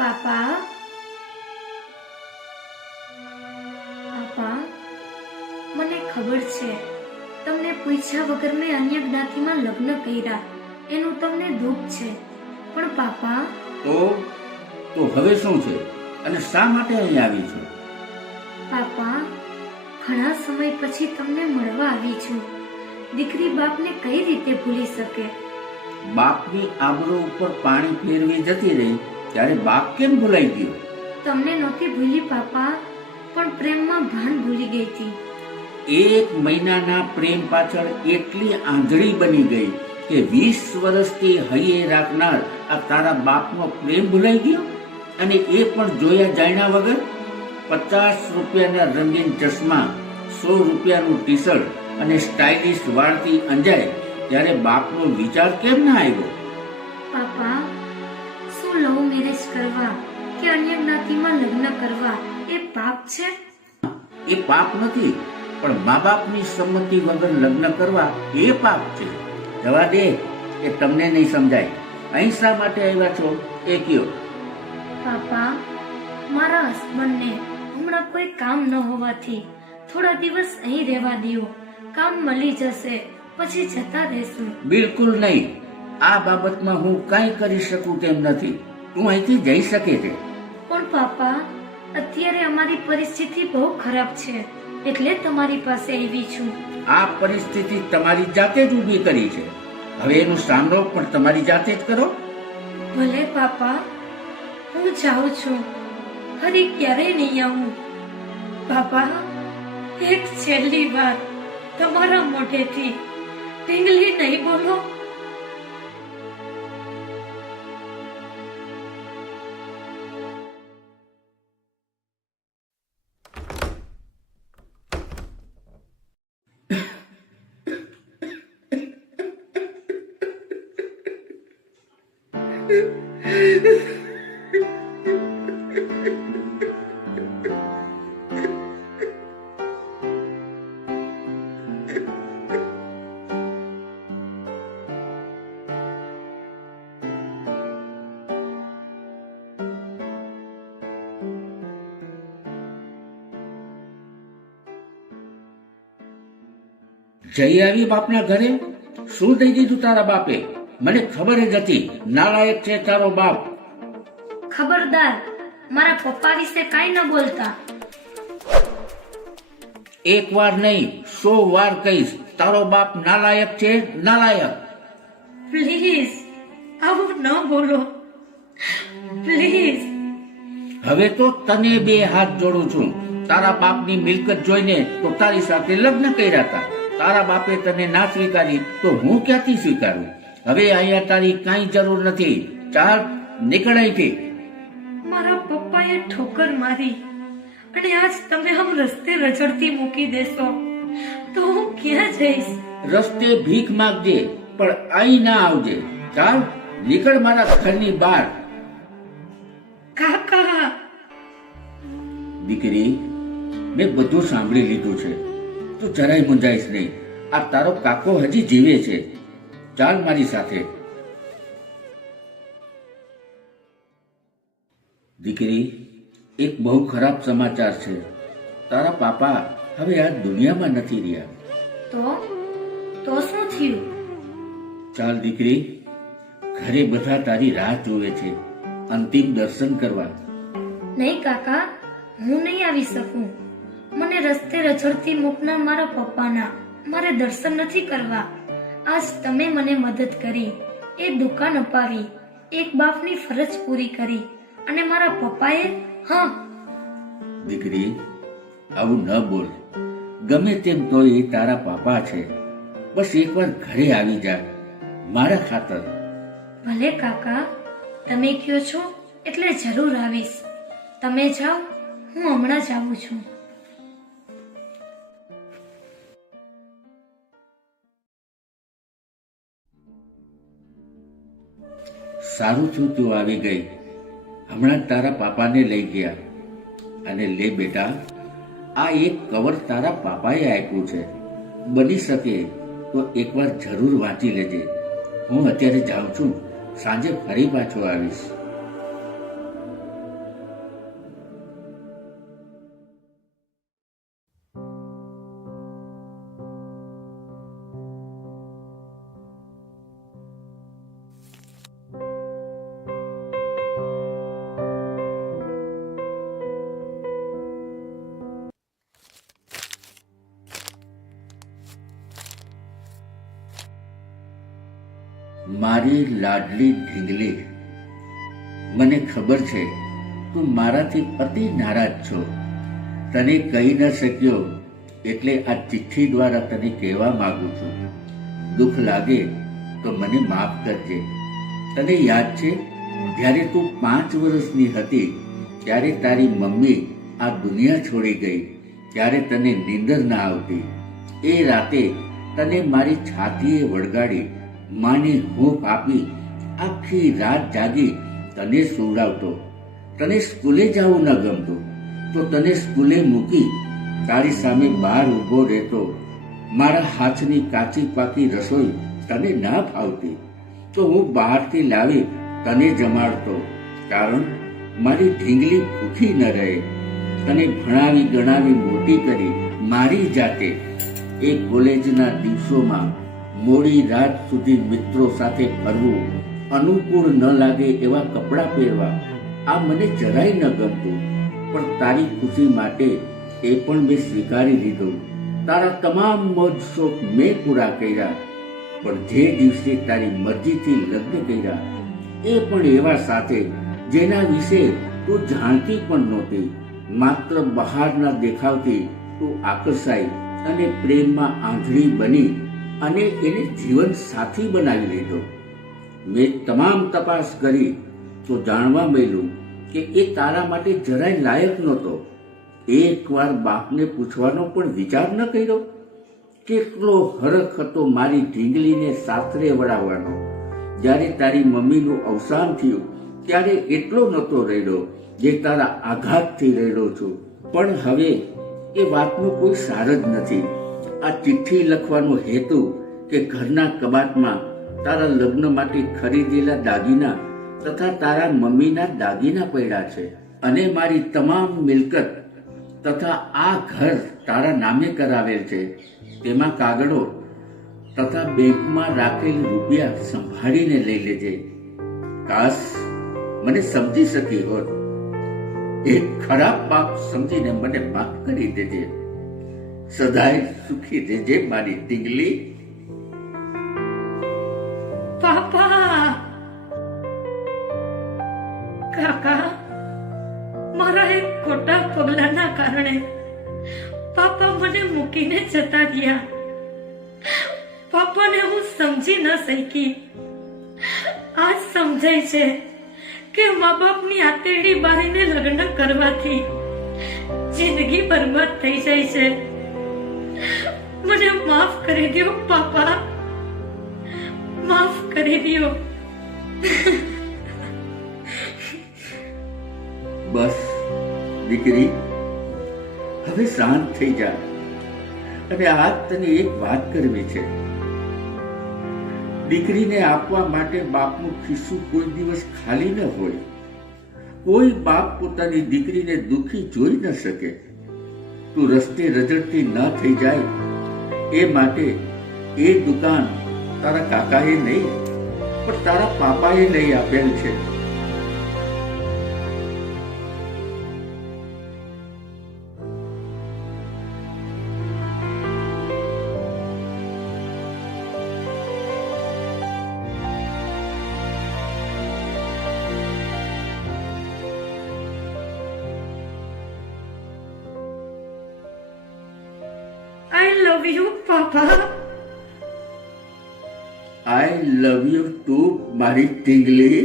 પાપા, પાપા, મને ખબર છે તમને પૂછ્યા વગર મેં અન્ય જ્ઞાતિમાં લગ્ન કર્યા, એનું તમને દુઃખ છે, પણ પાપા તો હવે શું છે અને શા માટે અહીં આવી છું? પાપા, ઘણા સમય પછી તમને મળવા આવી છું. દીકરી બાપને કઈ રીતે ભૂલી શકે? બાપની આબરૂ ઉપર પાણી ફેરવી જતી રહી ત્યારે બાપ કેમ ભૂલાઈ ગયો? તમને નહોતી ભૂલી પાપા, પણ પ્રેમમાં ભાન ભૂલી ગઈ હતી. 1 મહિનાના પ્રેમ પાછળ એટલી આંધળી બની ગઈ કે 20 વર્ષથી હૈયે રાખનાર આ તારા બાપનો પ્રેમ ભૂલાઈ ગયો, અને એ પણ જોયા જાણ્યા વગર. 50 રૂપિયાના રંગીન ચશ્મા, 100 રૂપિયાનું ટી શર્ટ અને સ્ટાઇલિશ વાળથી અંજાય ત્યારે બાપનો વિચાર કેમ ના આવ્યો? પાપા, શું લવ મેરેજ કરવા કે અન્ય જ્ઞાતિમાં લગ્ન કરવા એ પાપ છે? એ પાપ નથી, પણ મા બાપની સંમતિ વગર લગ્ન કરવા એ પાપ છે. જવા દે, એ તમને નહીં સમજાય. અહીં શા માટે આવ્યા છો એ કયો? પાપા, મારા હસબન્ડને હમણાં કોઈ કામ ન હોવાથી થોડા દિવસ અહીં રહેવા દો. કામ મળી જશે પછી જતા રહેશું. બિલકુલ નહીં. આ બાબતમાં હું કાંઈ કરી શકું તેમ નથી. તું અહીંથી જઈ શકે છે. પણ પાપા, અત્યારે અમારી પરિસ્થિતિ બહુ ખરાબ છે, એટલે તમારી પાસે આવી છું. આ પરિસ્થિતિ તમારી જાતે જ ઊભી કરી છે. હવે એનો સામનો પણ તમારી જાતે જ કરો. ભલે પાપા, હું જાઉં છું, ફરી ક્યારેય નહીં આવું. પાપા, એક છેલ્લી વાર તમારા મોઢેથી ઢીંગલી નહીં બોલો. જઈ આવી બાપના ઘરે? શું દઈ દીધું તારા બાપે? મને ખબર જ હતી નાલાયક છે તારો બાપ. ખબરદાર, મારા પપ્પા વિશે કાંઈ ન બોલતા. 1 વાર નહીં 100 વાર કહીશ, તારો બાપ નાલાયક છે, નાલાયક. પ્લીઝ આવું ન બોલો, પ્લીઝ. હવે તો તને 2 હાથ જોડું છું. તારા બાપની મિલકત જોઈને તો તારી સાથે લગ્ન કર્યા હતા. તારા બાપે તને ના સ્વીકારી તો હું ક્યાંથી સ્વીકારું? હવે અહીંયા તારી કાંઈ જરૂર નથી. ચાલ, નીકળ અહીંથી. મારા પપ્પાએ ઠોકર મારી અને આજ તમે આમ રસ્તે રઝળતી મૂકી દેશો તો હું ક્યાં જઈશ? રસ્તે ભીખ માંગજે, પણ અહીં ના આવજે. ચાલ, નીકળ મારા ઘરની બહાર. કાકા, દીકરી, મેં બધું સાંભળી લીધું છે. તું જરાય મૂંઝાઈશ નહીં. આ તારો કાકો હજી જીવે છે. ચાલ મારી સાથે. દીકરી, એક બહુ ખરાબ સમાચાર છે. તારા પાપા હવે આ દુનિયામાં નથી રહ્યા. તો શું થયું? ચાલ દીકરી, ઘરે બધા તારી રાહ જોવે છે, અંતિમ દર્શન કરવા. નહીં કાકા, હું નહીં આવી શકું. મને રસ્તે રઝળતી મૂકનાર મારા પપ્પાના મારે દર્શન નથી કરવા. આજ તમે મને મદદ કરી, એ દુકાન અપાવી, એક બાપની ફરજ પૂરી કરી, અને મારા પપ્પાએ દીકરી, આવું ન બોલ. ગમે તેમ તો એ તારા પાપા છે. બસ એકવાર ઘરે આવી જા, મારા ખાતર. ભલે કાકા, તમે કહો છો એટલે જરૂર આવીશ. તમે જાઓ, હું હમણાં જ આવું છું. સારું થયું તું આવી ગઈ. હમણાં તારા પાપાને લઈ ગયા. અને લે બેટા, આ એક કવર તારા પાપાએ આપ્યું છે. બની શકે તો એકવાર જરૂર વાંચી લેજે. હું અત્યારે જાઉં છું, સાંજે ફરી પાછો આવીશ. મારી લાડલી ઢીંગલી, મને ખબર છે તું મારાથી અતિ નારાજ છો. તને કહી ન શક્યો એટલે આ ચિઠ્ઠી દ્વારા તને કહેવા માંગુ છું. દુઃખ લાગે તો મને માફ કરજે. તને યાદ છે જ્યારે તું 5 વર્ષની હતી ત્યારે તારી મમ્મી આ દુનિયા છોડી ગઈ ત્યારે તને નીંદર ના આવતી. એ રાતે તને મારી છાતીએ વળગાડી માને હૂંફ આપી આખી રાત જાગી તને સુવડાવતો. તને સ્કૂલે જવું ન ગમતું તો તને સ્કૂલે મૂકી તારી સામે બહાર ઊભો રહેતો. મારા હાથની કાચી પાકી રસોઈ તને ના ફાવતી તો હું બહારથી લાવી તને જમાડતો, કારણ મારી ઢીંગલી ભૂખી ન રહે. તને ભણાવી ગણાવી મોટી કરી મારી જાતે. એ કોલેજના દિવસોમાં મોડી રાત સુધી મિત્રો સાથે ફરવું, અનુકૂળ ન લાગે એવા કપડાં પહેરવા, આ મને જરાય ન ગમતું. પણ તારી ખુશી માટે એ પણ મેં સ્વીકારી લીધું. તારા તમામ મોજ શોખ મેં પૂરા કર્યા. પણ જે દિવસે તારી મરજીથી લગ્ન કર્યા એ પણ એવા સાથે જેના વિશે તું જાણતી પણ નહોતી. માત્ર બહારના દેખાવથી તું આકર્ષાઈ અને પ્રેમમાં આંધળી બની અને એને જીવન સાથી બનાવી લીધો. મેં તમામ તપાસ કરી તો જાણવા મળ્યું કે એ તારા માટે જરાય લાયક નહોતો. એકવાર બાપને પૂછવાનો પણ વિચાર ન કર્યો. કેટલો હરખ હતો મારી ઢીંગલીને સાસરે વળાવવાનો. જ્યારે તારી મમ્મીનું અવસાન થયું ત્યારે એટલો નહોતો રહ્યો જે તારા આઘાતથી રહ્યો છું. પણ હવે એ વાતનો કોઈ સાર જ નથી. આ ચિઠ્ઠી લખવાનો હેતુ કે ઘરના કબાટમાં તારા લગ્ન માટે ખરીદેલા દાગીના તથા તારા મમ્મીના દાગીના પડ્યા છે અને મારી તમામ મિલકત તથા આ ઘર તારા નામે કરાવેલ છે. તેમાં કાગળો તથા બેંકમાં રાખેલ રૂપિયા સંભાળીને લઈ લેજે. કાશ મને સમજી શકી હોત. એક ખરાબ બાપ સમજીને મને માફ કરી દેજે. સદાય સુખી રહેજે મારી ઢીંગલી. પાપા, કાકા, મારા એક ખોટા પગલાના કારણે પાપા મને મૂકીને જતા ગયા. પાપાને હું સમજી ન શકી. આજ સમજાય છે કે મા બાપની આતેડી બારીને લગ્ન કરવાથી જિંદગી બરબાદ થઈ જાય છે. મને માફ કરી દો પાપા, માફ કરી દો. બસ દીકરી, હવે શાંત થઈ જા. અને આજ તને એક વાત કરવી છે. દીકરીને આપવા માટે બાપનું ખિસ્સું કોઈ દિવસ ખાલી ન હોય. કોઈ બાપ પોતાની દીકરીને દુઃખી જોઈ ન શકે. તું રસ્તે રઝળતી ન થઈ જાય એ માટે એ દુકાન તારા કાકાએ નહીં પણ તારા પાપાએ લઈ આપેલ છે. I love you, Papa. I love you too, મારી ઢીંગલી.